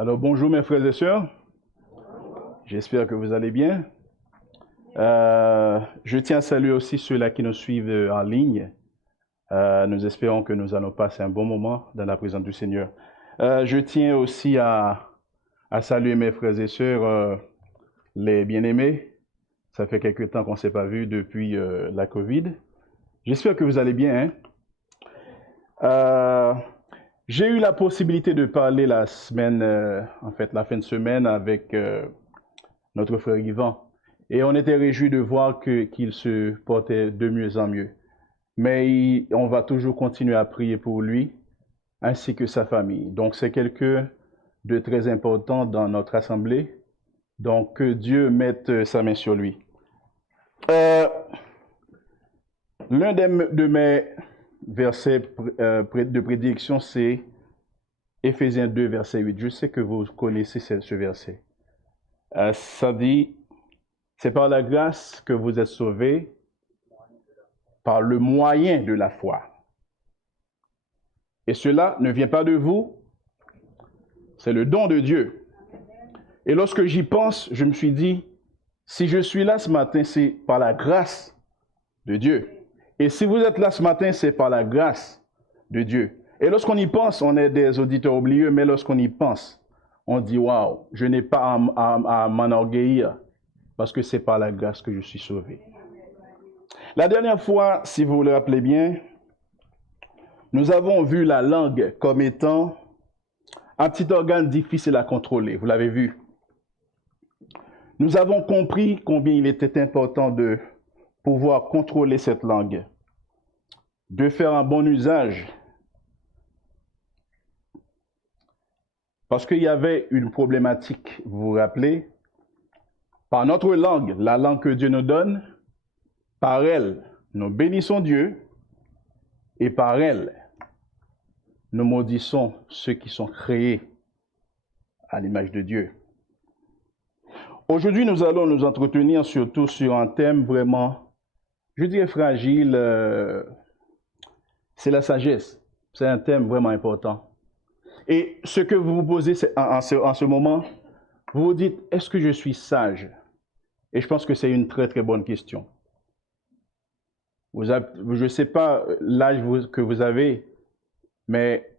Alors bonjour mes frères et sœurs, j'espère que vous allez bien. Je tiens à saluer aussi ceux-là qui nous suivent en ligne. Nous espérons que nous allons passer un bon moment dans la présence du Seigneur. Je tiens aussi à saluer mes frères et sœurs, les bien-aimés. Ça fait quelque temps qu'on ne s'est pas vu depuis la COVID. J'espère que vous allez bien, hein? J'ai eu la possibilité de parler la semaine, la fin de semaine avec notre frère Yvan. Et on était réjouis de voir qu'il se portait de mieux en mieux. Mais on va toujours continuer à prier pour lui, ainsi que sa famille. Donc c'est quelqu'un de très important dans notre assemblée. Donc que Dieu mette sa main sur lui. L'un de mes versets de prédilection, c'est Éphésiens 2, verset 8. Je sais que vous connaissez ce verset. Ça dit, c'est par la grâce que vous êtes sauvés, par le moyen de la foi. Et cela ne vient pas de vous, c'est le don de Dieu. Et lorsque j'y pense, je me suis dit, si je suis là ce matin, c'est par la grâce de Dieu. Et si vous êtes là ce matin, c'est par la grâce de Dieu. Et lorsqu'on y pense, on est des auditeurs oublieux, mais lorsqu'on y pense, on dit, waouh, je n'ai pas à m'enorgueillir, parce que c'est par la grâce que je suis sauvé. La dernière fois, si vous vous le rappelez bien, nous avons vu la langue comme étant un petit organe difficile à contrôler. Vous l'avez vu. Nous avons compris combien il était important de pouvoir contrôler cette langue, de faire un bon usage. Parce qu'il y avait une problématique, vous vous rappelez, par notre langue, la langue que Dieu nous donne, par elle, nous bénissons Dieu, et par elle, nous maudissons ceux qui sont créés à l'image de Dieu. Aujourd'hui, nous allons nous entretenir surtout sur un thème vraiment, je dirais fragile, c'est la sagesse. C'est un thème vraiment important. Et ce que vous vous posez en ce moment, vous vous dites, est-ce que je suis sage? Et je pense que c'est une très très bonne question. Je ne sais pas l'âge que vous avez, mais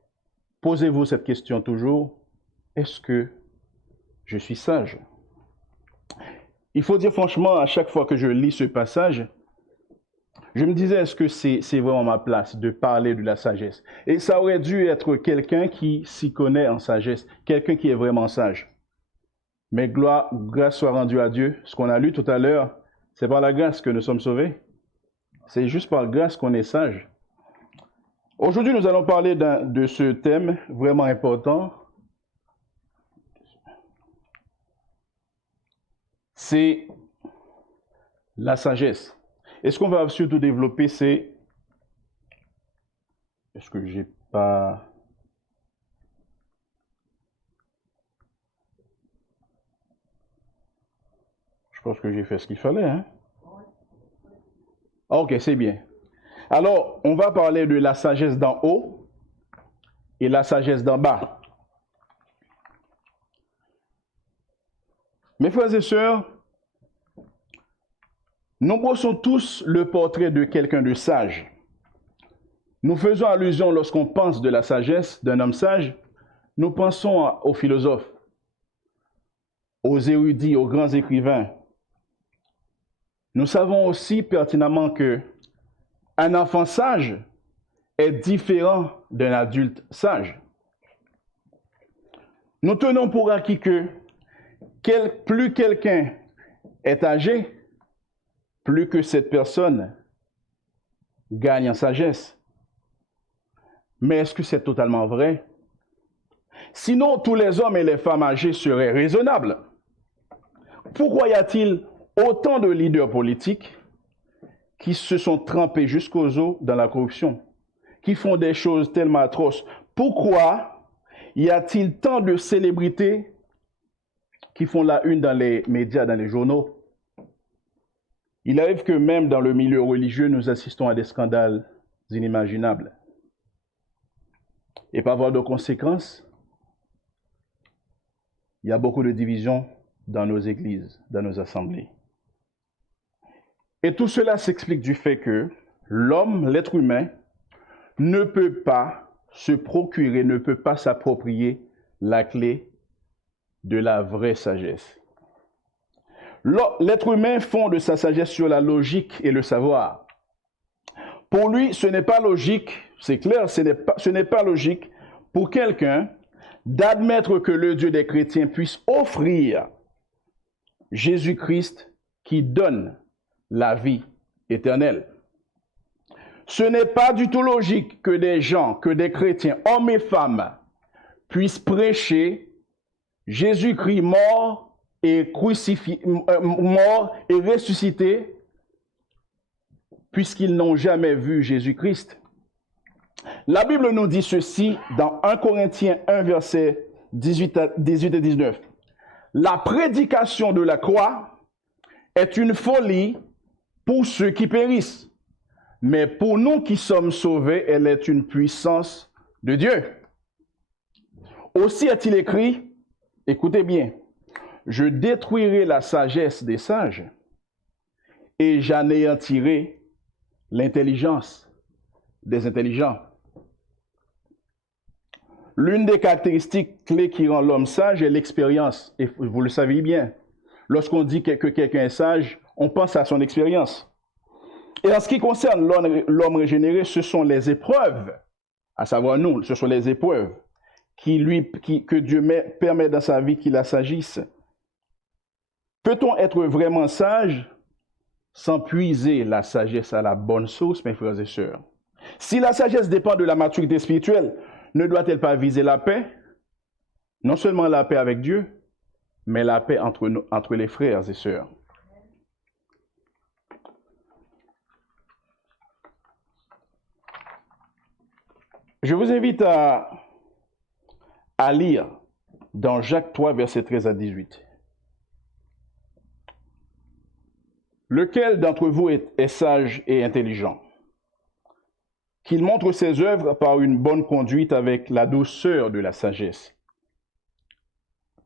posez-vous cette question toujours, est-ce que je suis sage? Il faut dire franchement, à chaque fois que je lis ce passage, je me disais, est-ce que c'est vraiment ma place de parler de la sagesse? Et ça aurait dû être quelqu'un qui s'y connaît en sagesse, quelqu'un qui est vraiment sage. Mais grâce soit rendue à Dieu. Ce qu'on a lu tout à l'heure, c'est par la grâce que nous sommes sauvés. C'est juste par grâce qu'on est sage. Aujourd'hui, nous allons parler de ce thème vraiment important. C'est la sagesse. Et ce qu'on va surtout développer, c'est... Est-ce que j'ai pas... Je pense que j'ai fait ce qu'il fallait, hein? Ok, c'est bien. Alors, on va parler de la sagesse d'en haut et la sagesse d'en bas. Mes frères et sœurs, nous brossons tous le portrait de quelqu'un de sage. Nous faisons allusion lorsqu'on pense de la sagesse d'un homme sage, nous pensons aux philosophes, aux érudits, aux grands écrivains. Nous savons aussi pertinemment que un enfant sage est différent d'un adulte sage. Nous tenons pour acquis que plus quelqu'un est âgé, plus que cette personne gagne en sagesse. Mais est-ce que c'est totalement vrai? Sinon, tous les hommes et les femmes âgés seraient raisonnables. Pourquoi y a-t-il autant de leaders politiques qui se sont trempés jusqu'aux os dans la corruption, qui font des choses tellement atroces? Pourquoi y a-t-il tant de célébrités qui font la une dans les médias, dans les journaux? Il arrive que même dans le milieu religieux, nous assistons à des scandales inimaginables. Et par voie de conséquence, il y a beaucoup de divisions dans nos églises, dans nos assemblées. Et tout cela s'explique du fait que l'homme, l'être humain, ne peut pas se procurer, ne peut pas s'approprier la clé de la vraie sagesse. L'être humain fonde sa sagesse sur la logique et le savoir. Pour lui, ce n'est pas logique, c'est clair, ce n'est pas logique pour quelqu'un d'admettre que le Dieu des chrétiens puisse offrir Jésus-Christ qui donne la vie éternelle. Ce n'est pas du tout logique que des gens, que des chrétiens, hommes et femmes, puissent prêcher Jésus-Christ mort et crucifié, mort et ressuscité, puisqu'ils n'ont jamais vu Jésus-Christ. La Bible nous dit ceci dans 1 Corinthiens 1, versets 18 et 19. La prédication de la croix est une folie pour ceux qui périssent, mais pour nous qui sommes sauvés, elle est une puissance de Dieu. Aussi est-il écrit, écoutez bien, je détruirai la sagesse des sages et j'anéantirai l'intelligence des intelligents. L'une des caractéristiques clés qui rend l'homme sage est l'expérience. Et vous le savez bien, lorsqu'on dit que quelqu'un est sage, on pense à son expérience. Et en ce qui concerne l'homme régénéré, ce sont les épreuves, à savoir nous, ce sont les épreuves que Dieu permet dans sa vie qu'il assagisse. Peut-on être vraiment sage sans puiser la sagesse à la bonne source, mes frères et sœurs? Si la sagesse dépend de la maturité spirituelle, ne doit-elle pas viser la paix? Non seulement la paix avec Dieu, mais la paix entre les frères et sœurs. Je vous invite à lire dans Jacques 3, versets 13 à 18. Lequel d'entre vous est sage et intelligent? Qu'il montre ses œuvres par une bonne conduite avec la douceur de la sagesse.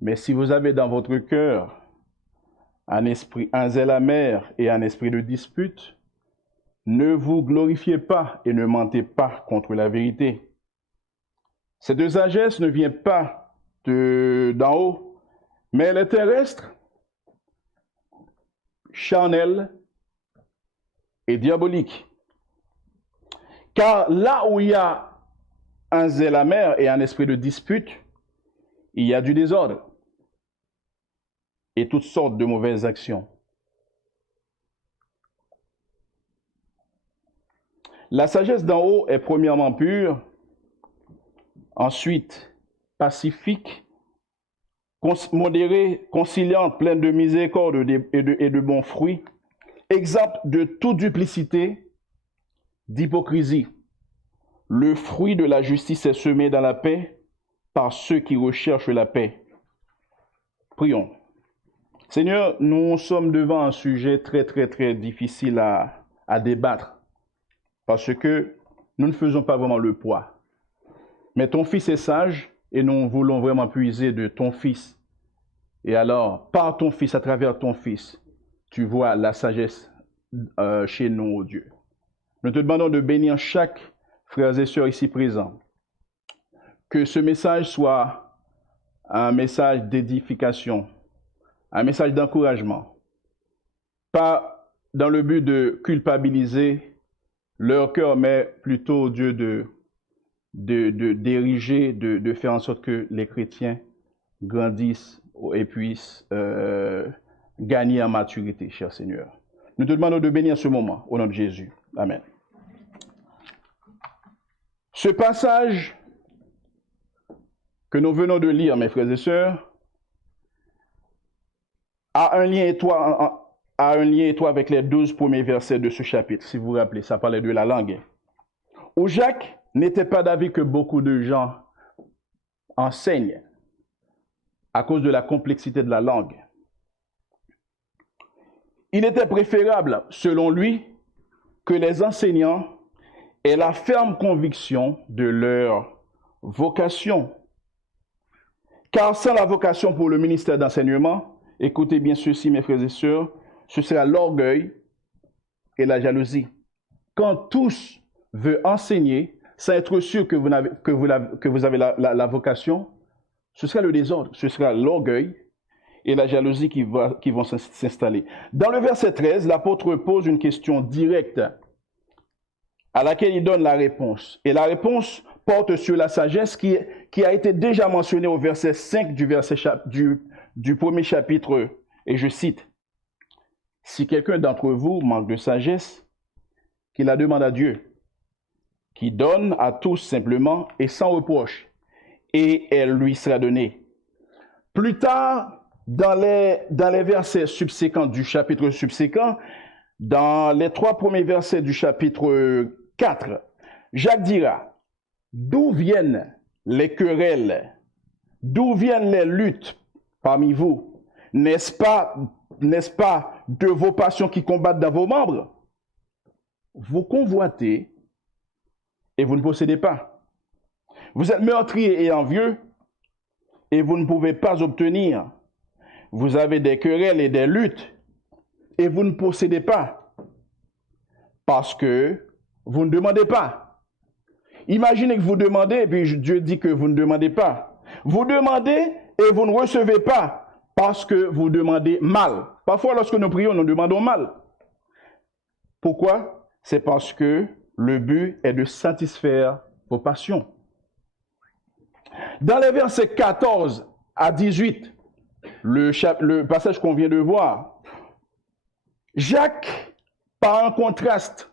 Mais si vous avez dans votre cœur un zèle amer et un esprit de dispute, ne vous glorifiez pas et ne mentez pas contre la vérité. Cette sagesse ne vient pas d'en haut, mais elle est terrestre, charnelle et diabolique. Car là où il y a un zèle amer et un esprit de dispute, il y a du désordre et toutes sortes de mauvaises actions. La sagesse d'en haut est premièrement pure, ensuite pacifique, modérée, conciliante, pleine de miséricorde et de bons fruits, exempte de toute duplicité, d'hypocrisie. Le fruit de la justice est semé dans la paix par ceux qui recherchent la paix. Prions. Seigneur, nous sommes devant un sujet très, très, très difficile à débattre parce que nous ne faisons pas vraiment le poids. Mais ton Fils est sage et nous voulons vraiment puiser de ton Fils. Et alors, par ton Fils, à travers ton Fils, tu vois la sagesse chez nous, oh Dieu. Nous te demandons de bénir chaque frère et sœur ici présent. Que ce message soit un message d'édification, un message d'encouragement. Pas dans le but de culpabiliser leur cœur, mais plutôt, Dieu, d'ériger, de faire en sorte que les chrétiens grandissent et puissent gagner en maturité, cher Seigneur. Nous te demandons de bénir ce moment, au nom de Jésus. Amen. Ce passage que nous venons de lire, mes frères et sœurs, a un lien étroit avec les 12 premiers versets de ce chapitre, si vous vous rappelez, ça parlait de la langue. Où Jacques n'était pas d'avis que beaucoup de gens enseignent à cause de la complexité de la langue. Il était préférable, selon lui, que les enseignants aient la ferme conviction de leur vocation, Car sans la vocation pour le ministère d'enseignement, écoutez bien ceci, mes frères et sœurs, ce sera l'orgueil et la jalousie. Quand tous veulent enseigner, sans être sûr que vous avez la vocation, ce sera le désordre, ce sera l'orgueil et la jalousie qui vont s'installer. Dans le verset 13, l'apôtre pose une question directe à laquelle il donne la réponse. Et la réponse porte sur la sagesse qui a été déjà mentionnée au verset 5 du premier chapitre. Et je cite, « Si quelqu'un d'entre vous manque de sagesse, qu'il la demande à Dieu, qui donne à tous simplement et sans reproche, et elle lui sera donnée. » Plus tard, dans les versets subséquents du chapitre subséquent, dans les 3 premiers versets du chapitre 4, Jacques dira, d'où viennent les querelles, d'où viennent les luttes parmi vous? N'est-ce pas de vos passions qui combattent dans vos membres? Vous convoitez et vous ne possédez pas. Vous êtes meurtriers et envieux et vous ne pouvez pas obtenir. Vous avez des querelles et des luttes et vous ne possédez pas parce que vous ne demandez pas. Imaginez que vous demandez et puis Dieu dit que vous ne demandez pas. Vous demandez et vous ne recevez pas parce que vous demandez mal. Parfois, lorsque nous prions, nous demandons mal. Pourquoi? C'est parce que le but est de satisfaire vos passions. Dans les versets 14 à 18, le passage qu'on vient de voir, Jacques, par un contraste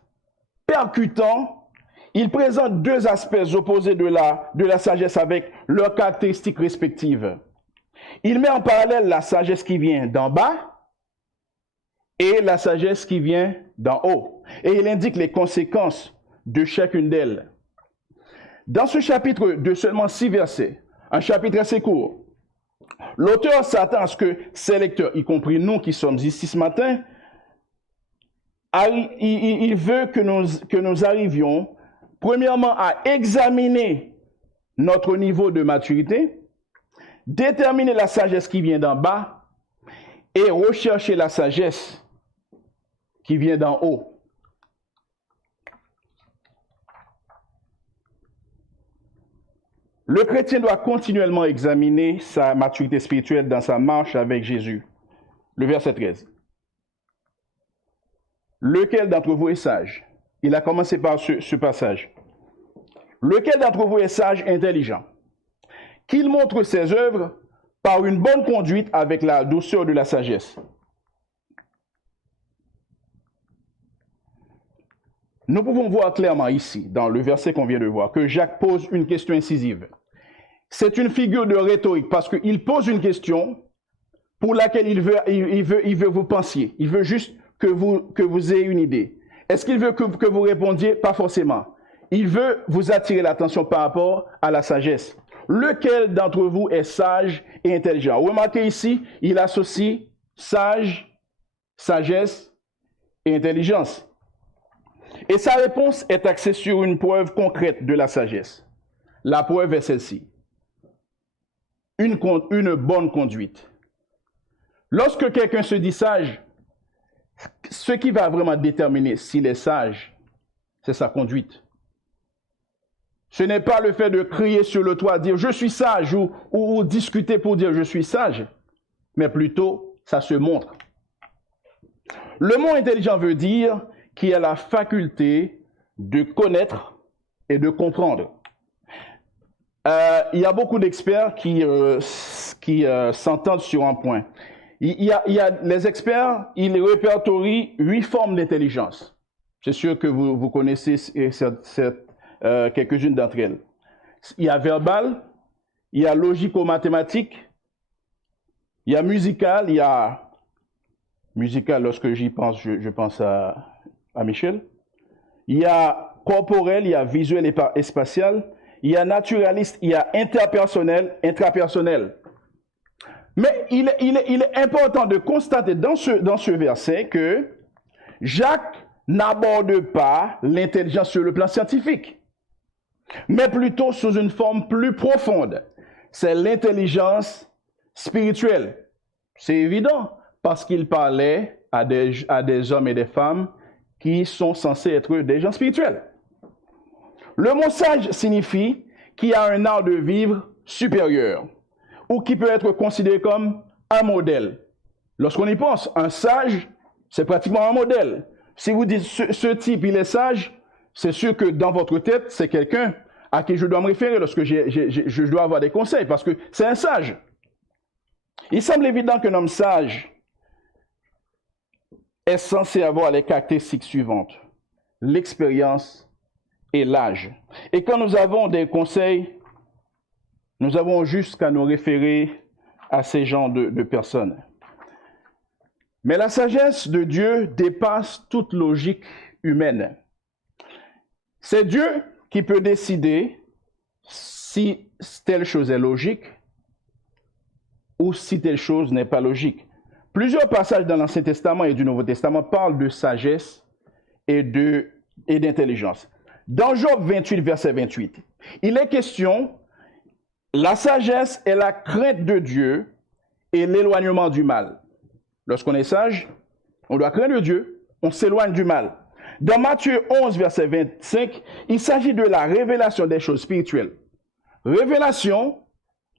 percutant, il présente 2 aspects opposés de la sagesse avec leurs caractéristiques respectives. Il met en parallèle la sagesse qui vient d'en bas et la sagesse qui vient d'en haut. Et il indique les conséquences de chacune d'elles. Dans ce chapitre de seulement 6 versets, un chapitre assez court, l'auteur s'attend à ce que ses lecteurs, y compris nous qui sommes ici ce matin, il veut que nous arrivions, premièrement, à examiner notre niveau de maturité, déterminer la sagesse qui vient d'en bas et rechercher la sagesse qui vient d'en haut. Le chrétien doit continuellement examiner sa maturité spirituelle dans sa marche avec Jésus. Le verset 13. Lequel d'entre vous est sage? Il a commencé par ce passage. Lequel d'entre vous est sage et intelligent? Qu'il montre ses œuvres par une bonne conduite avec la douceur de la sagesse. Nous pouvons voir clairement ici, dans le verset qu'on vient de voir, que Jacques pose une question incisive. C'est une figure de rhétorique parce qu'il pose une question pour laquelle il veut vous pensiez. Il veut juste que vous ayez une idée. Est-ce qu'il veut que vous répondiez? Pas forcément. Il veut vous attirer l'attention par rapport à la sagesse. Lequel d'entre vous est sage et intelligent? Remarquez ici, il associe sage, sagesse et intelligence. Et sa réponse est axée sur une preuve concrète de la sagesse. La preuve est celle-ci. Une bonne conduite. Lorsque quelqu'un se dit sage, ce qui va vraiment déterminer s'il est sage, c'est sa conduite. Ce n'est pas le fait de crier sur le toit, dire je suis sage ou discuter pour dire je suis sage, mais plutôt ça se montre. Le mot intelligent veut dire qui a la faculté de connaître et de comprendre. Il y a beaucoup d'experts qui s'entendent sur un point. Il y a les experts, ils répertorient 8 formes d'intelligence. C'est sûr que vous connaissez quelques-unes d'entre elles. Il y a verbal, il y a logico-mathématique, il y a musical, lorsque j'y pense, je pense à Michel. Il y a corporel, il y a visuel et spatial, il y a naturaliste, il y a interpersonnel, intrapersonnel. Mais il est important de constater dans ce verset que Jacques n'aborde pas l'intelligence sur le plan scientifique, mais plutôt sous une forme plus profonde, c'est l'intelligence spirituelle. C'est évident, parce qu'il parlait à des hommes et des femmes qui sont censés être des gens spirituels. Le mot sage signifie qui a un art de vivre supérieur ou qui peut être considéré comme un modèle. Lorsqu'on y pense, un sage, c'est pratiquement un modèle. Si vous dites ce type, il est sage, c'est sûr que dans votre tête, c'est quelqu'un à qui je dois me référer lorsque je dois avoir des conseils, parce que c'est un sage. Il semble évident qu'un homme sage est censé avoir les caractéristiques suivantes: l'expérience et l'âge. Et quand nous avons des conseils, nous avons juste qu'à nous référer à ces genres de personnes. Mais la sagesse de Dieu dépasse toute logique humaine. C'est Dieu qui peut décider si telle chose est logique ou si telle chose n'est pas logique. Plusieurs passages dans l'Ancien Testament et du Nouveau Testament parlent de sagesse et d'intelligence. Dans Job 28, verset 28, il est question, la sagesse est la crainte de Dieu et l'éloignement du mal. Lorsqu'on est sage, on doit craindre Dieu, on s'éloigne du mal. Dans Matthieu 11, verset 25, il s'agit de la révélation des choses spirituelles. Révélation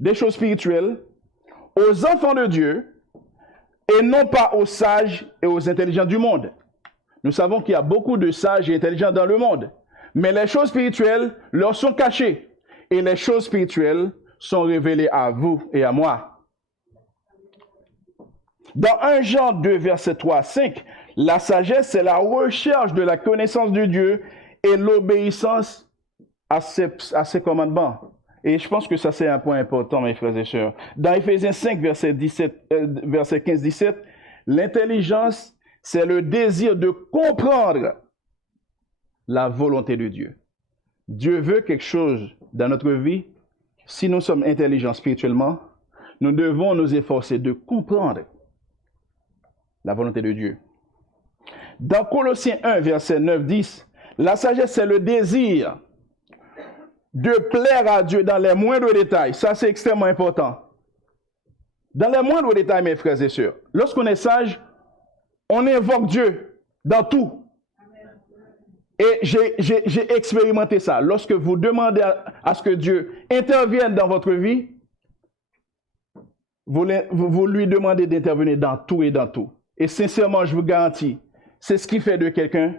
des choses spirituelles aux enfants de Dieu et non pas aux sages et aux intelligents du monde. Nous savons qu'il y a beaucoup de sages et intelligents dans le monde, mais les choses spirituelles leur sont cachées et les choses spirituelles sont révélées à vous et à moi. Dans 1 Jean 2, verset 3 à 5, la sagesse, c'est la recherche de la connaissance de Dieu et l'obéissance à ses commandements. Et je pense que ça, c'est un point important, mes frères et sœurs. Dans Éphésiens 5, verset 15-17, l'intelligence, c'est le désir de comprendre la volonté de Dieu. Dieu veut quelque chose dans notre vie. Si nous sommes intelligents spirituellement, nous devons nous efforcer de comprendre la volonté de Dieu. Dans Colossiens 1, verset 9-10, la sagesse, c'est le désir de plaire à Dieu dans les moindres détails. Ça, c'est extrêmement important. Dans les moindres détails, mes frères et sœurs, lorsqu'on est sage, on invoque Dieu dans tout. Et j'ai expérimenté ça. Lorsque vous demandez à ce que Dieu intervienne dans votre vie, vous lui demandez d'intervenir dans tout et dans tout. Et sincèrement, je vous garantis, c'est ce qui fait de quelqu'un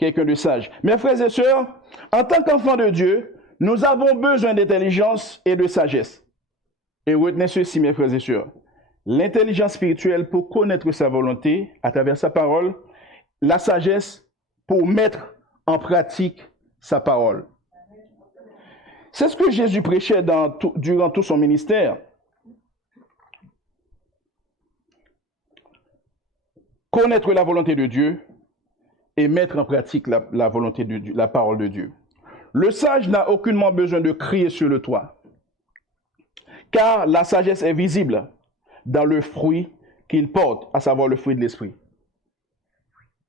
de sage. Mes frères et sœurs, en tant qu'enfants de Dieu, nous avons besoin d'intelligence et de sagesse. Et retenez ceci, mes frères et sœurs. L'intelligence spirituelle pour connaître sa volonté à travers sa parole, la sagesse pour mettre en pratique sa parole. C'est ce que Jésus prêchait durant tout son ministère. Connaître la volonté de Dieu et mettre en pratique la volonté de Dieu, la parole de Dieu. Le sage n'a aucunement besoin de crier sur le toit, car la sagesse est visible dans le fruit qu'il porte, à savoir le fruit de l'esprit.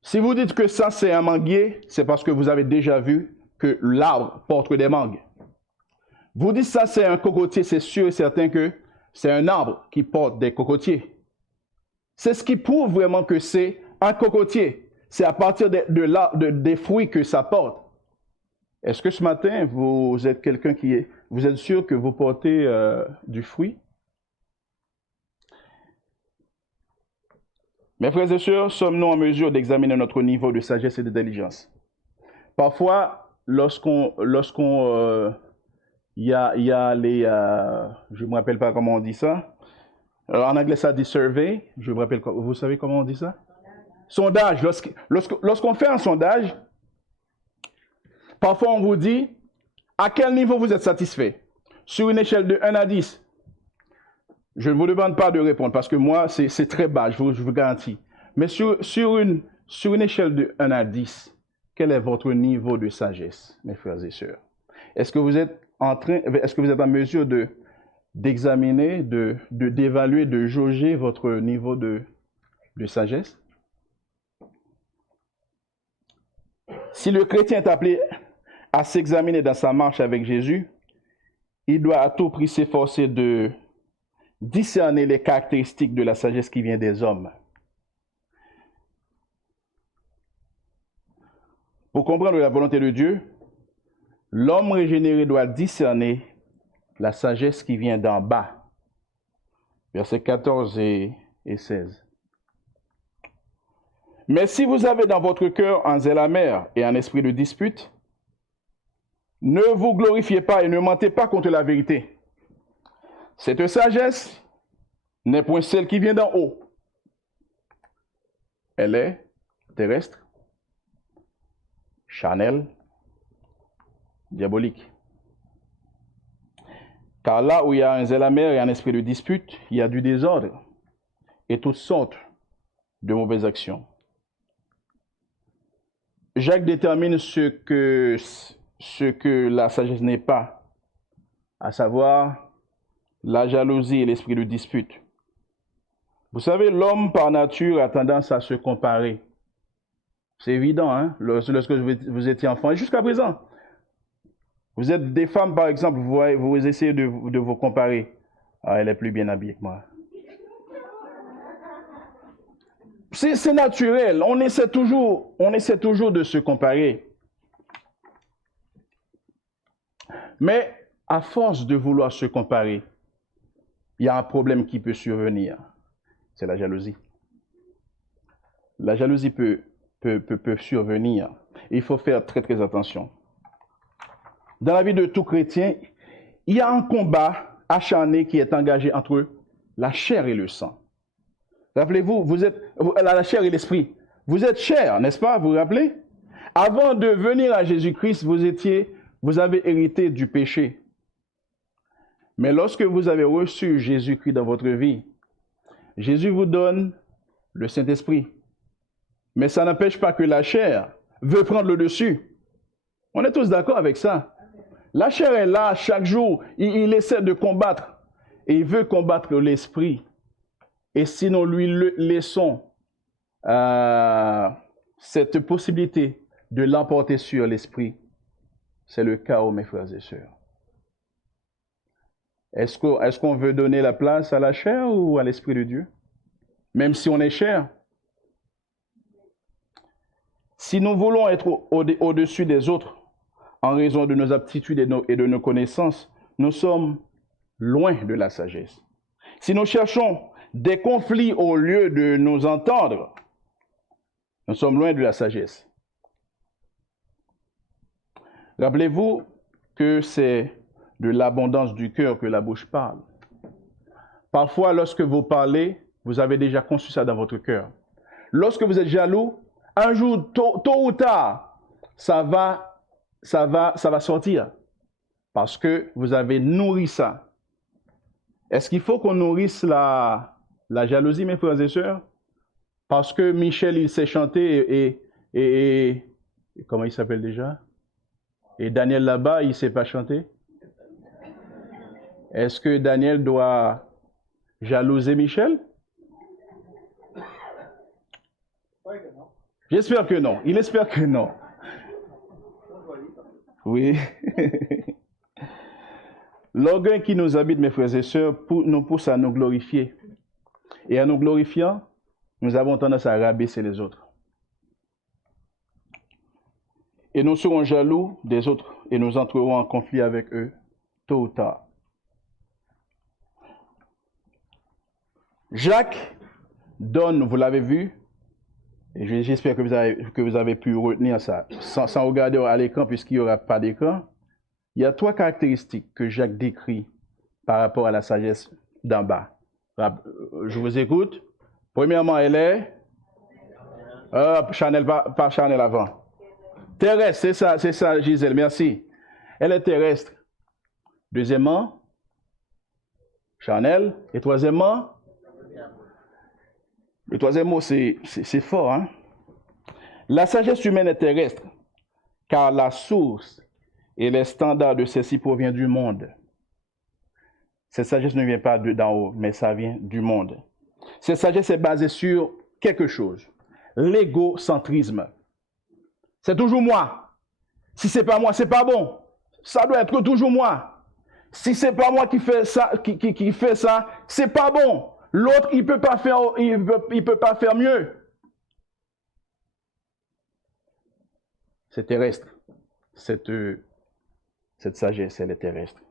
Si vous dites que ça c'est un manguier, c'est parce que vous avez déjà vu que l'arbre porte des mangues. Vous dites ça c'est un cocotier, c'est sûr et certain que c'est un arbre qui porte des cocotiers. C'est ce qui prouve vraiment que c'est un cocotier. C'est à partir des fruits que ça porte. Est-ce que ce matin, vous êtes quelqu'un vous êtes sûr que vous portez du fruit? Mes frères et sœurs, sommes-nous en mesure d'examiner notre niveau de sagesse et d'intelligence? Parfois, lorsqu'on y a les, je ne me rappelle pas comment on dit ça. En anglais, ça dit survey. Je me rappelle, vous savez comment on dit ça? Sondage. Lorsqu'on fait un sondage, parfois on vous dit à quel niveau vous êtes satisfait. Sur une échelle de 1 à 10. Je ne vous demande pas de répondre parce que moi, c'est très bas, je vous garantis. Mais sur une échelle de 1 à 10, quel est votre niveau de sagesse, mes frères et sœurs? Est-ce que vous êtes en mesure d'examiner, d'évaluer, de jauger votre niveau de sagesse? Si le chrétien est appelé à s'examiner dans sa marche avec Jésus, il doit à tout prix s'efforcer de discerner les caractéristiques de la sagesse qui vient des hommes. Pour comprendre la volonté de Dieu, l'homme régénéré doit discerner la sagesse qui vient d'en bas. Versets 14 et 16. Mais si vous avez dans votre cœur un zèle amer et un esprit de dispute, ne vous glorifiez pas et ne mentez pas contre la vérité. Cette sagesse n'est point celle qui vient d'en haut. Elle est terrestre, charnelle, diabolique. Car là où il y a un zèle amer et un esprit de dispute, il y a du désordre et toutes sortes de mauvaises actions. Jacques détermine ce que la sagesse n'est pas, à savoir la jalousie et l'esprit de dispute. Vous savez, l'homme par nature a tendance à se comparer. C'est évident, hein, lorsque vous étiez enfant et jusqu'à présent. Vous êtes des femmes, par exemple, vous essayez de vous comparer. Ah, elle est plus bien habillée que moi. C'est naturel, on essaie toujours de se comparer. Mais à force de vouloir se comparer, il y a un problème qui peut survenir. C'est la jalousie. La jalousie peut survenir. Il faut faire très très attention. Dans la vie de tout chrétien, il y a un combat acharné qui est engagé entre la chair et le sang. Rappelez-vous, vous êtes la chair et l'esprit. Vous êtes chair, n'est-ce pas? Vous vous rappelez? Avant de venir à Jésus-Christ, vous avez hérité du péché. Mais lorsque vous avez reçu Jésus-Christ dans votre vie, Jésus vous donne le Saint-Esprit. Mais ça n'empêche pas que la chair veut prendre le dessus. On est tous d'accord avec ça. La chair est là chaque jour. Il essaie de combattre. Et il veut combattre l'esprit. Et si nous lui laissons cette possibilité de l'emporter sur l'esprit, c'est le chaos, mes frères et sœurs. Est-ce qu'on veut donner la place à la chair ou à l'esprit de Dieu? Même si on est chair. Si nous voulons être au-dessus des autres, en raison de nos aptitudes et de nos connaissances, nous sommes loin de la sagesse. Si nous cherchons des conflits au lieu de nous entendre, nous sommes loin de la sagesse. Rappelez-vous que c'est de l'abondance du cœur que la bouche parle. Parfois, lorsque vous parlez, vous avez déjà conçu ça dans votre cœur. Lorsque vous êtes jaloux, un jour, tôt ou tard, ça va sortir. Parce que vous avez nourri ça. Est-ce qu'il faut qu'on nourrisse la jalousie, mes frères et sœurs? Parce que Michel, il sait chanter et comment il s'appelle déjà? Et Daniel là-bas, il ne sait pas chanter? Est-ce que Daniel doit jalouser Michel? J'espère que non. Il espère que non. Oui. L'orgueil qui nous habite, mes frères et sœurs, nous pousse à nous glorifier. Et en nous glorifiant, nous avons tendance à rabaisser les autres. Et nous serons jaloux des autres et nous entrerons en conflit avec eux, tôt ou tard. Jacques donne, vous l'avez vu, et j'espère que vous avez pu retenir ça, sans regarder à l'écran puisqu'il n'y aura pas d'écran. Il y a 3 caractéristiques que Jacques décrit par rapport à la sagesse d'en bas. Je vous écoute. Premièrement, elle est Chanel, pas Chanel avant. Terrestre, c'est ça, Gisèle, merci. Elle est terrestre. Deuxièmement, Chanel. Et troisièmement, le troisième mot, c'est fort, hein? La sagesse humaine est terrestre, car la source et les standards de celle-ci proviennent du monde. Cette sagesse ne vient pas d'en haut, mais ça vient du monde. Cette sagesse est basée sur quelque chose, l'égocentrisme. C'est toujours moi. Si c'est pas moi, c'est pas bon. Ça doit être toujours moi. Si c'est pas moi qui fais ça, qui fait ça, c'est pas bon. L'autre, il peut pas faire mieux. C'est terrestre. Cette sagesse, elle est terrestre.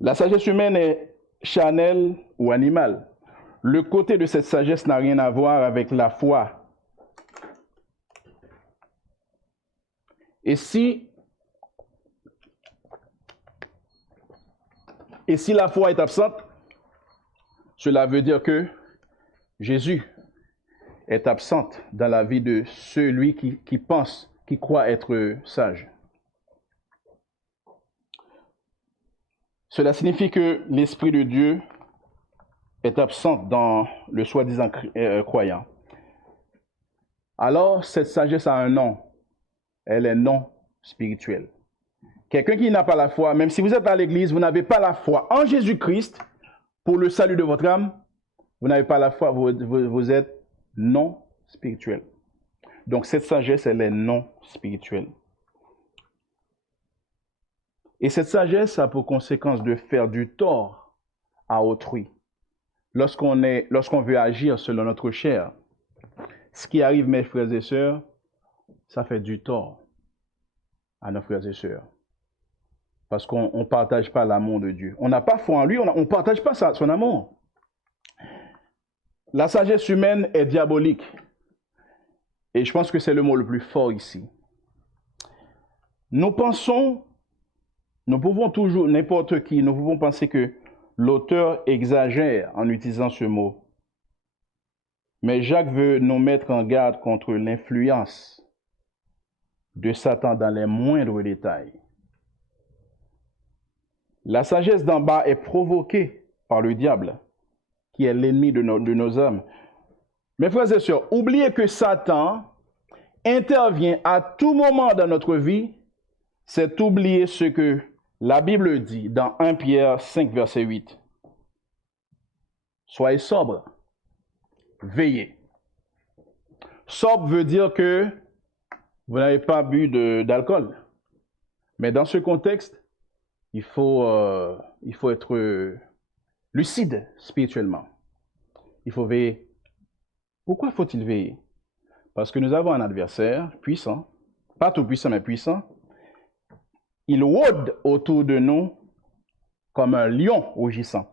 La sagesse humaine est charnelle ou animale. Le côté de cette sagesse n'a rien à voir avec la foi. Et si la foi est absente, cela veut dire que Jésus est absente dans la vie de celui qui pense, qui croit être sage. Cela signifie que l'Esprit de Dieu est absent dans le soi-disant croyant. Alors, cette sagesse a un nom. Elle est non spirituelle. Quelqu'un qui n'a pas la foi, même si vous êtes à l'église, vous n'avez pas la foi en Jésus-Christ pour le salut de votre âme, vous n'avez pas la foi, vous êtes non spirituel. Donc cette sagesse, elle est non spirituelle. Et cette sagesse a pour conséquence de faire du tort à autrui. Lorsqu'on veut agir selon notre chair, ce qui arrive, mes frères et sœurs, ça fait du tort à nos frères et sœurs. Parce qu'on ne partage pas l'amour de Dieu. On n'a pas foi en lui, on ne partage pas son amour. La sagesse humaine est diabolique. Et je pense que c'est le mot le plus fort ici. Nous pouvons toujours, n'importe qui, nous pouvons penser que l'auteur exagère en utilisant ce mot. Mais Jacques veut nous mettre en garde contre l'influence de Satan dans les moindres détails. La sagesse d'en bas est provoquée par le diable, qui est l'ennemi de nos âmes. Mes frères et sœurs, oubliez que Satan intervient à tout moment dans notre vie, c'est oublier ce que la Bible dit dans 1 Pierre 5, verset 8. Soyez sobre, veillez. Sobre veut dire que vous n'avez pas bu d'alcool. Mais dans ce contexte, il faut être lucide spirituellement. Il faut veiller. Pourquoi faut-il veiller? Parce que nous avons un adversaire puissant, pas tout puissant, mais puissant. Il rôde autour de nous comme un lion rugissant.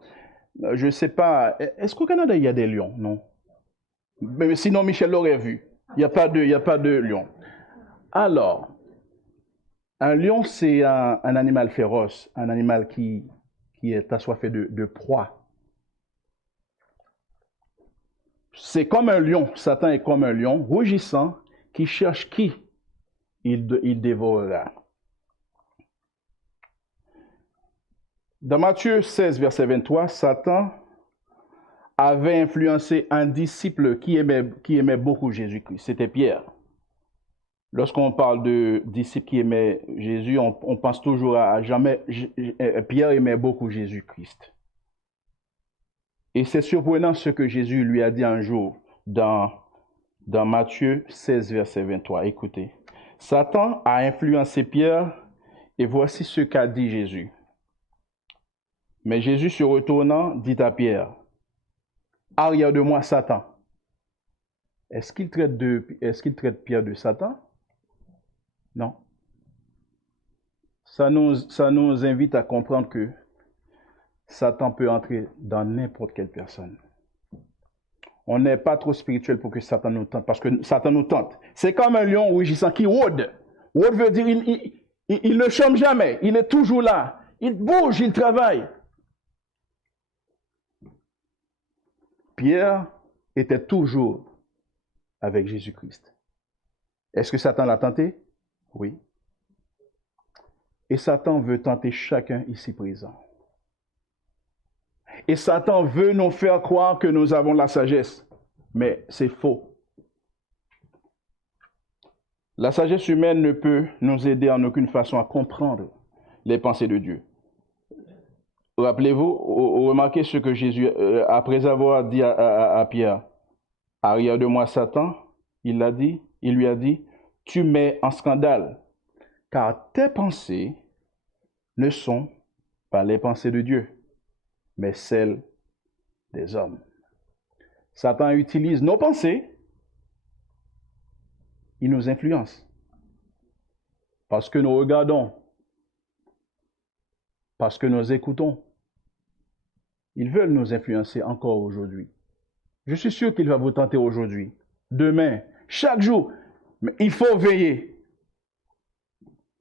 Je ne sais pas, est-ce qu'au Canada, il y a des lions? Non. Mais sinon, Michel l'aurait vu. Il n'y a pas de lion. Alors, un lion, c'est un animal féroce, un animal qui est assoiffé de proie. C'est comme un lion, Satan est comme un lion, rugissant, qui cherche qui il dévorera. Dans Matthieu 16, verset 23, Satan avait influencé un disciple qui aimait beaucoup Jésus-Christ. C'était Pierre. Lorsqu'on parle de disciple qui aimait Jésus, on pense toujours à jamais. Pierre aimait beaucoup Jésus-Christ. Et c'est surprenant ce que Jésus lui a dit un jour dans Matthieu 16, verset 23. Écoutez. Satan a influencé Pierre et voici ce qu'a dit Jésus. Mais Jésus, se retournant, dit à Pierre, « Arrière de moi, Satan. » Est-ce qu'il traite Pierre de Satan? Non. Ça nous invite à comprendre que Satan peut entrer dans n'importe quelle personne. On n'est pas trop spirituel pour que Satan nous tente, parce que Satan nous tente. C'est comme un lion rugissant qui rôde. Rôde veut dire il ne chôme jamais, il est toujours là. Il bouge, il travaille. Pierre était toujours avec Jésus-Christ. Est-ce que Satan l'a tenté? Oui. Et Satan veut tenter chacun ici présent. Et Satan veut nous faire croire que nous avons la sagesse. Mais c'est faux. La sagesse humaine ne peut nous aider en aucune façon à comprendre les pensées de Dieu. Rappelez-vous, remarquez ce que Jésus, après avoir dit à Pierre, « Arrière de moi, Satan », il lui a dit, « Tu mets en scandale, car tes pensées ne sont pas les pensées de Dieu, mais celles des hommes. Satan utilise nos pensées, il nous influence. Parce que nous regardons, parce que nous écoutons, ils veulent nous influencer encore aujourd'hui. Je suis sûr qu'il va vous tenter aujourd'hui, demain, chaque jour. Mais il faut veiller.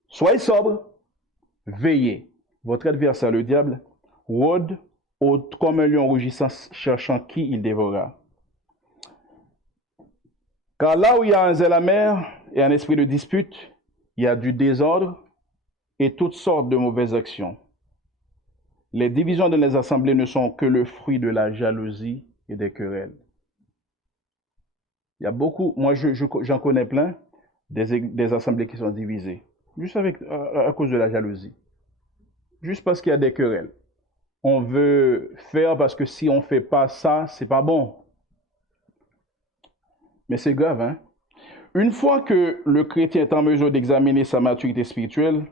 Soyez sobre, veillez. Votre adversaire, le diable, rôde comme un lion rugissant, cherchant qui il dévorera. Car là où il y a un zèle amer et un esprit de dispute, il y a du désordre et toutes sortes de mauvaises actions. Les divisions dans les assemblées ne sont que le fruit de la jalousie et des querelles. Il y a beaucoup, moi j'en connais plein, des assemblées qui sont divisées, juste à cause de la jalousie. Juste parce qu'il y a des querelles. On veut faire parce que si on ne fait pas ça, c'est pas bon. Mais c'est grave, hein? Une fois que le chrétien est en mesure d'examiner sa maturité spirituelle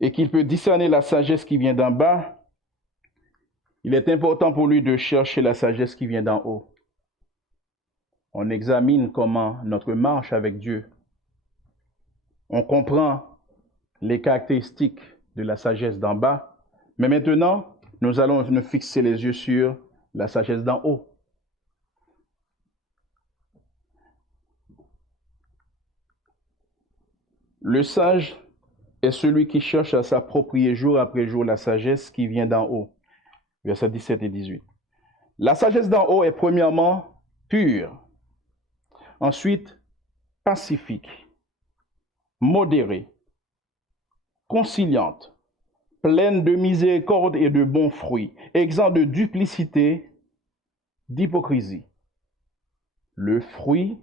et qu'il peut discerner la sagesse qui vient d'en bas, il est important pour lui de chercher la sagesse qui vient d'en haut. On examine comment notre marche avec Dieu. On comprend les caractéristiques de la sagesse d'en bas. Mais maintenant, nous allons nous fixer les yeux sur la sagesse d'en haut. Le sage est celui qui cherche à s'approprier jour après jour la sagesse qui vient d'en haut. Versets 17 et 18. La sagesse d'en haut est premièrement pure, ensuite pacifique, modérée, conciliante, pleine de miséricorde et de bons fruits, exempt de duplicité, d'hypocrisie. Le fruit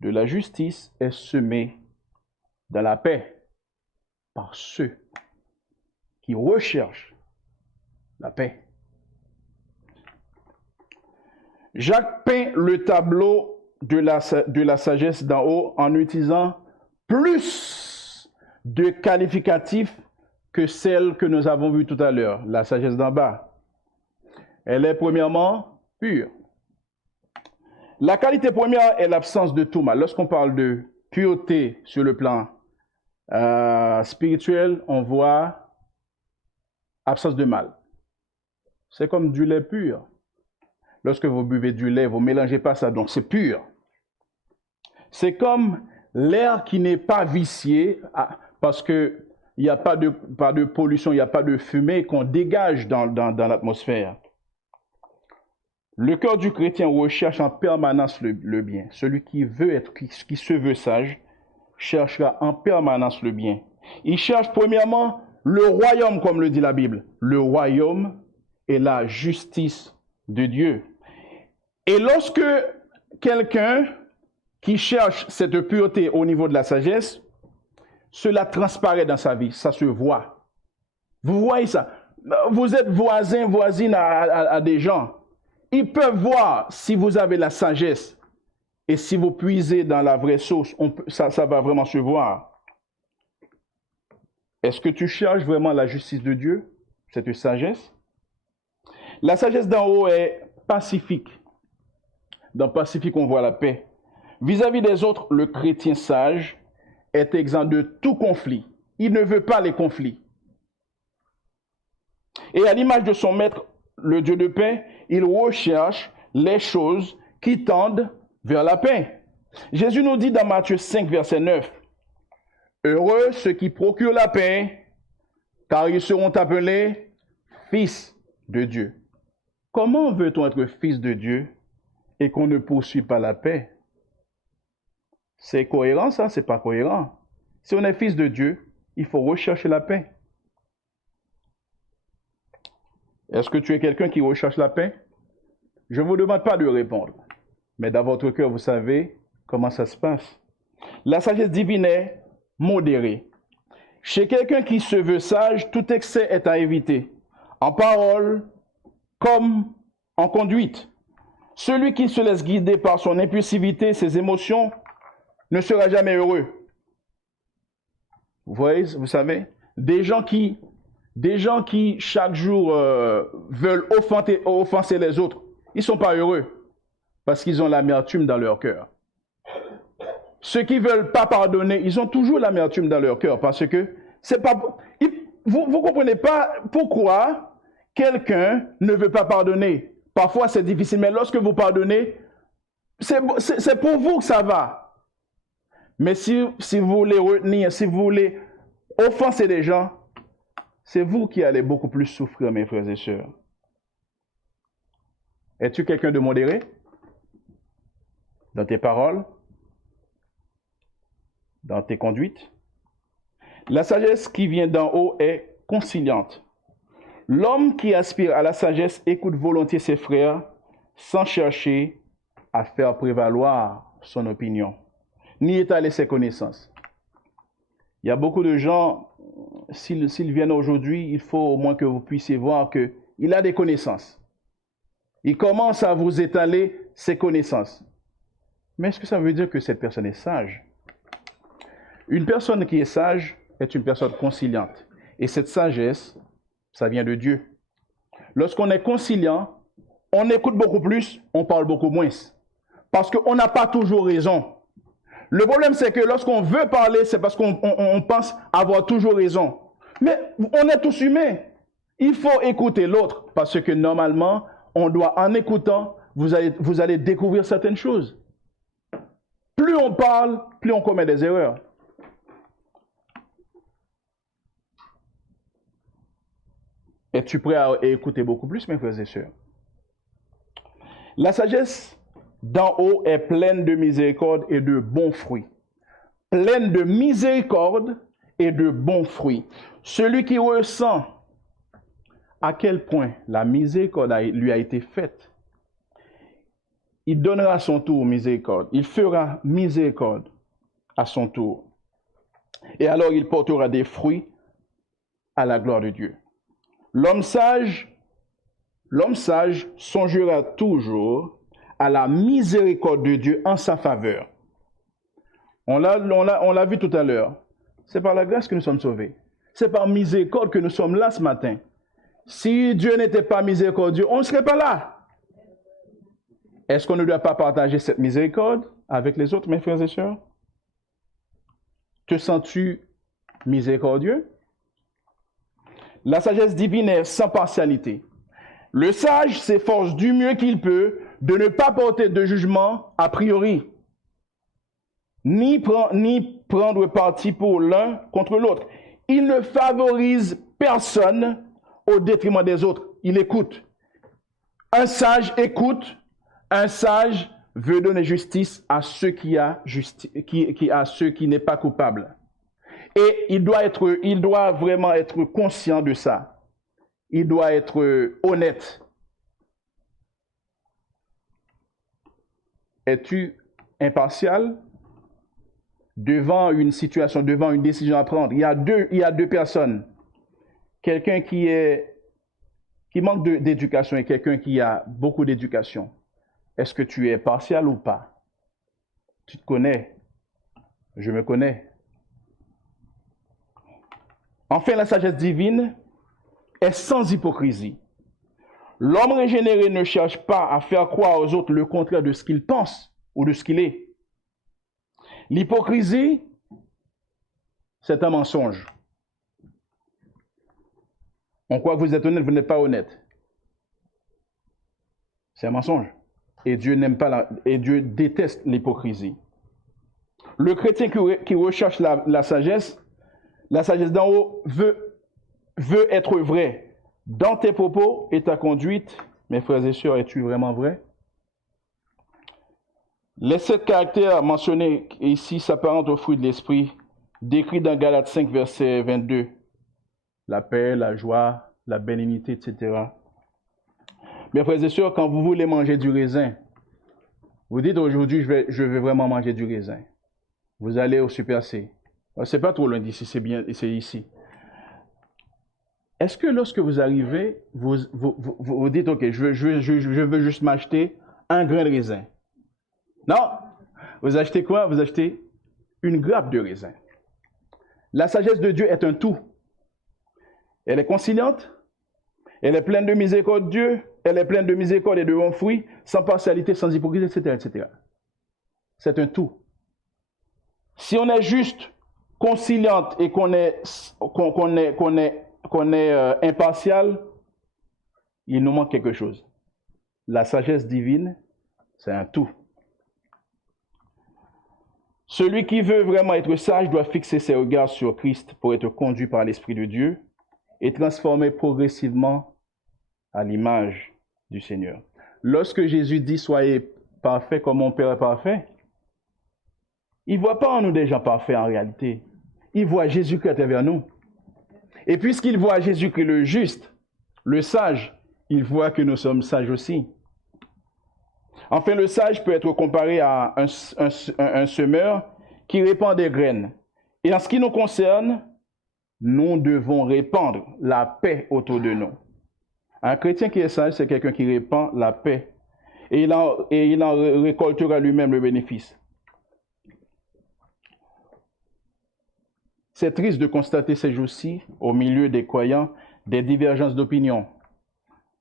de la justice est semé dans la paix par ceux qui recherchent la paix. Jacques peint le tableau de la sagesse d'en haut en utilisant plus de qualificatifs que celle que nous avons vue tout à l'heure, la sagesse d'en bas. Elle est premièrement pure. La qualité première est l'absence de tout mal. Lorsqu'on parle de pureté sur le plan spirituel, on voit absence de mal. C'est comme du lait pur. Lorsque vous buvez du lait, vous ne mélangez pas ça, donc c'est pur. C'est comme l'air qui n'est pas vicié, parce qu'il n'y a pas de pollution, il n'y a pas de fumée qu'on dégage dans l'atmosphère. Le cœur du chrétien recherche en permanence le bien. Celui qui se veut sage, cherchera en permanence le bien. Il cherche premièrement le royaume, comme le dit la Bible. Le royaume est la justice de Dieu. Et lorsque quelqu'un qui cherche cette pureté au niveau de la sagesse, cela transparaît dans sa vie, ça se voit. Vous voyez ça? Vous êtes voisin, voisine à des gens. Ils peuvent voir si vous avez la sagesse. Et si vous puisez dans la vraie source, ça va vraiment se voir. Est-ce que tu cherches vraiment la justice de Dieu, cette sagesse? La sagesse d'en haut est pacifique. Dans pacifique, on voit la paix. Vis-à-vis des autres, le chrétien sage est exempt de tout conflit. Il ne veut pas les conflits. Et à l'image de son maître, le Dieu de paix, il recherche les choses qui tendent vers la paix. Jésus nous dit dans Matthieu 5, verset 9, « Heureux ceux qui procurent la paix, car ils seront appelés fils de Dieu. » Comment veut-on être fils de Dieu et qu'on ne poursuit pas la paix? C'est cohérent ça? C'est pas cohérent. Si on est fils de Dieu, il faut rechercher la paix. Est-ce que tu es quelqu'un qui recherche la paix? Je ne vous demande pas de répondre. Mais dans votre cœur, vous savez comment ça se passe. La sagesse divine est modérée. Chez quelqu'un qui se veut sage, tout excès est à éviter, en parole comme en conduite. Celui qui se laisse guider par son impulsivité, ses émotions, ne sera jamais heureux. Vous voyez, vous savez, des gens qui Des gens qui, chaque jour, veulent offenser les autres, ils ne sont pas heureux parce qu'ils ont l'amertume dans leur cœur. Ceux qui ne veulent pas pardonner, ils ont toujours l'amertume dans leur cœur parce que c'est pas... Vous ne comprenez pas pourquoi quelqu'un ne veut pas pardonner. Parfois, c'est difficile, mais lorsque vous pardonnez, c'est pour vous que ça va. Mais si vous voulez retenir, si vous voulez offenser les gens, c'est vous qui allez beaucoup plus souffrir, mes frères et sœurs. Es-tu quelqu'un de modéré dans tes paroles, dans tes conduites? La sagesse qui vient d'en haut est conciliante. L'homme qui aspire à la sagesse écoute volontiers ses frères sans chercher à faire prévaloir son opinion, ni étaler ses connaissances. Il y a beaucoup de gens, s'ils viennent aujourd'hui, il faut au moins que vous puissiez voir qu'il a des connaissances. Il commence à vous étaler ses connaissances. Mais est-ce que ça veut dire que cette personne est sage? Une personne qui est sage est une personne conciliante. Et cette sagesse, ça vient de Dieu. Lorsqu'on est conciliant, on écoute beaucoup plus, on parle beaucoup moins. Parce qu'on n'a pas toujours raison. Le problème, c'est que lorsqu'on veut parler, c'est parce qu'on pense avoir toujours raison. Mais on est tous humains. Il faut écouter l'autre parce que normalement, on doit, en écoutant, vous allez découvrir certaines choses. Plus on parle, plus on commet des erreurs. Es-tu prêt à écouter beaucoup plus, mes frères et sœurs? La sagesse d'en haut est pleine de miséricorde et de bons fruits. Pleine de miséricorde et de bons fruits. Celui qui ressent à quel point la miséricorde lui a été faite, il donnera à son tour miséricorde. Il fera miséricorde à son tour. Et alors il portera des fruits à la gloire de Dieu. L'homme sage songera toujours à la miséricorde de Dieu en sa faveur. On l'a vu tout à l'heure. C'est par la grâce que nous sommes sauvés. C'est par miséricorde que nous sommes là ce matin. Si Dieu n'était pas miséricordieux, on ne serait pas là. Est-ce qu'on ne doit pas partager cette miséricorde avec les autres, mes frères et sœurs? Te sens-tu miséricordieux? La sagesse divine est sans partialité. Le sage s'efforce du mieux qu'il peut de ne pas porter de jugement a priori, ni prendre parti pour l'un contre l'autre. Il ne favorise personne au détriment des autres. Il écoute. Un sage écoute. Un sage veut donner justice à ceux à ceux qui n'est pas coupable. Et il doit vraiment être conscient de ça. Il doit être honnête. Es-tu impartial devant une situation, devant une décision à prendre? Il y a deux personnes. Quelqu'un qui manque d'éducation et quelqu'un qui a beaucoup d'éducation. Est-ce que tu es partial ou pas? Tu te connais. Je me connais. Enfin, la sagesse divine est sans hypocrisie. L'homme régénéré ne cherche pas à faire croire aux autres le contraire de ce qu'il pense ou de ce qu'il est. L'hypocrisie, c'est un mensonge. On croit que vous êtes honnête, vous n'êtes pas honnête. C'est un mensonge. Et Dieu n'aime pas et Dieu déteste l'hypocrisie. Le chrétien qui recherche la sagesse d'en haut veut être vrai. Dans tes propos et ta conduite, mes frères et sœurs, es-tu vraiment vrai? Les 7 caractères mentionnés ici s'apparentent au fruit de l'esprit, décrits dans Galates 5, verset 22. La paix, la joie, la bénignité, etc. Mes frères et sœurs, quand vous voulez manger du raisin, vous dites aujourd'hui, je vais vraiment manger du raisin. Vous allez au Super C. C'est pas trop loin d'ici, c'est ici. Est-ce que lorsque vous arrivez, vous dites, OK, je veux juste m'acheter un grain de raisin? Non. Vous achetez quoi? Vous achetez une grappe de raisin. La sagesse de Dieu est un tout. Elle est conciliante, elle est pleine de miséricorde de Dieu, elle est pleine de miséricorde et de bons fruits, sans partialité, sans hypocrisie, etc., etc. C'est un tout. Si on est juste conciliante et qu'on est impartial, il nous manque quelque chose. La sagesse divine, c'est un tout. Celui qui veut vraiment être sage doit fixer ses regards sur Christ pour être conduit par l'Esprit de Dieu et transformé progressivement à l'image du Seigneur. Lorsque Jésus dit « Soyez parfaits comme mon Père est parfait », il ne voit pas en nous des gens parfaits en réalité. Il voit Jésus-Christ à travers nous. Et puisqu'il voit Jésus-Christ le juste, le sage, il voit que nous sommes sages aussi. Enfin, le sage peut être comparé à un semeur qui répand des graines. Et en ce qui nous concerne, nous devons répandre la paix autour de nous. Un chrétien qui est sage, c'est quelqu'un qui répand la paix. Et il en récoltera lui-même le bénéfice. C'est triste de constater ces jours-ci, au milieu des croyants, des divergences d'opinion,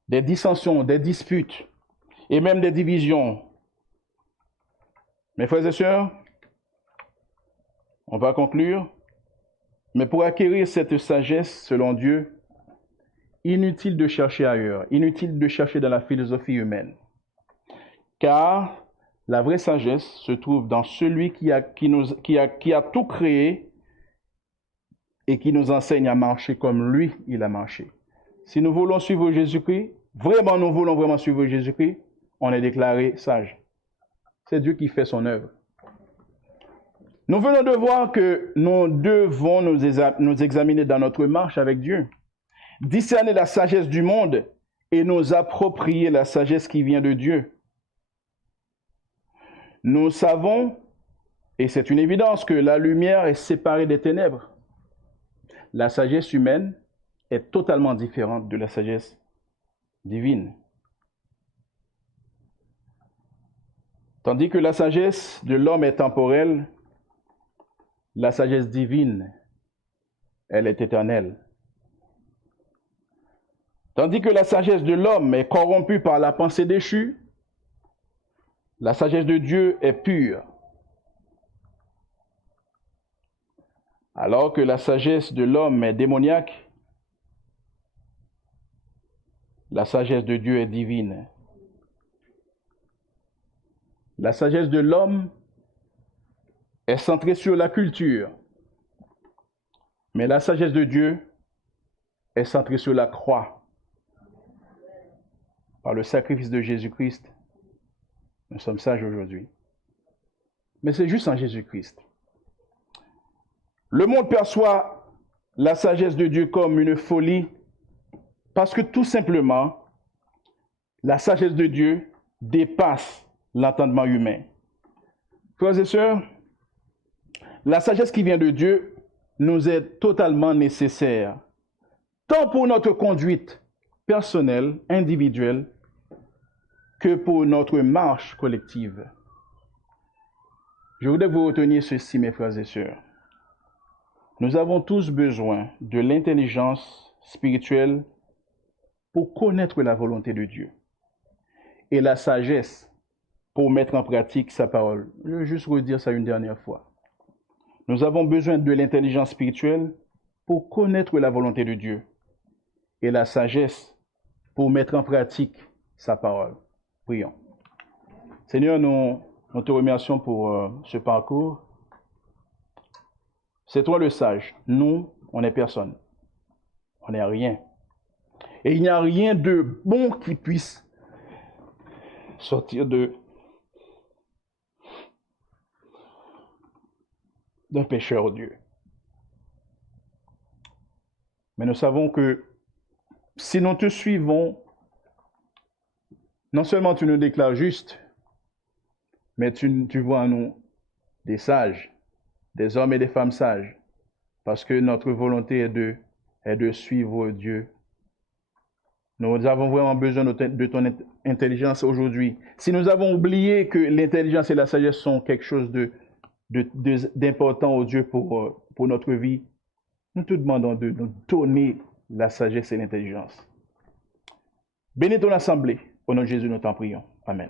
des dissensions, des disputes et même des divisions. Mes frères et sœurs, on va conclure, mais pour acquérir cette sagesse selon Dieu, inutile de chercher ailleurs, inutile de chercher dans la philosophie humaine. Car la vraie sagesse se trouve dans celui qui a tout créé et qui nous enseigne à marcher comme lui, il a marché. Si nous voulons suivre Jésus-Christ, nous voulons vraiment suivre Jésus-Christ, on est déclaré sage. C'est Dieu qui fait son œuvre. Nous venons de voir que nous devons nous examiner dans notre marche avec Dieu, discerner la sagesse du monde et nous approprier la sagesse qui vient de Dieu. Nous savons, et c'est une évidence, que la lumière est séparée des ténèbres. La sagesse humaine est totalement différente de la sagesse divine. Tandis que la sagesse de l'homme est temporelle, la sagesse divine, elle est éternelle. Tandis que la sagesse de l'homme est corrompue par la pensée déchue, la sagesse de Dieu est pure. Alors que la sagesse de l'homme est démoniaque, la sagesse de Dieu est divine. La sagesse de l'homme est centrée sur la culture, mais la sagesse de Dieu est centrée sur la croix. Par le sacrifice de Jésus-Christ, nous sommes sages aujourd'hui. Mais c'est juste en Jésus-Christ. Le monde perçoit la sagesse de Dieu comme une folie parce que tout simplement, la sagesse de Dieu dépasse l'entendement humain. Frères et sœurs, la sagesse qui vient de Dieu nous est totalement nécessaire, tant pour notre conduite personnelle, individuelle, que pour notre marche collective. Je voudrais que vous reteniez ceci, mes frères et sœurs. Nous avons tous besoin de l'intelligence spirituelle pour connaître la volonté de Dieu et la sagesse pour mettre en pratique sa parole. Je vais juste redire ça une dernière fois. Nous avons besoin de l'intelligence spirituelle pour connaître la volonté de Dieu et la sagesse pour mettre en pratique sa parole. Prions. Seigneur, nous te remercions pour ce parcours. C'est toi le sage. Nous, on n'est personne. On n'est rien. Et il n'y a rien de bon qui puisse sortir d'un pécheur, Dieu. Mais nous savons que si nous te suivons, non seulement tu nous déclares juste, mais tu vois en nous des sages, des hommes et des femmes sages, parce que notre volonté est de suivre Dieu. Nous avons vraiment besoin de ton intelligence aujourd'hui. Si nous avons oublié que l'intelligence et la sagesse sont quelque chose d'important au Dieu pour notre vie, nous te demandons de nous donner la sagesse et l'intelligence. Bénis ton assemblée. Au nom de Jésus, nous t'en prions. Amen.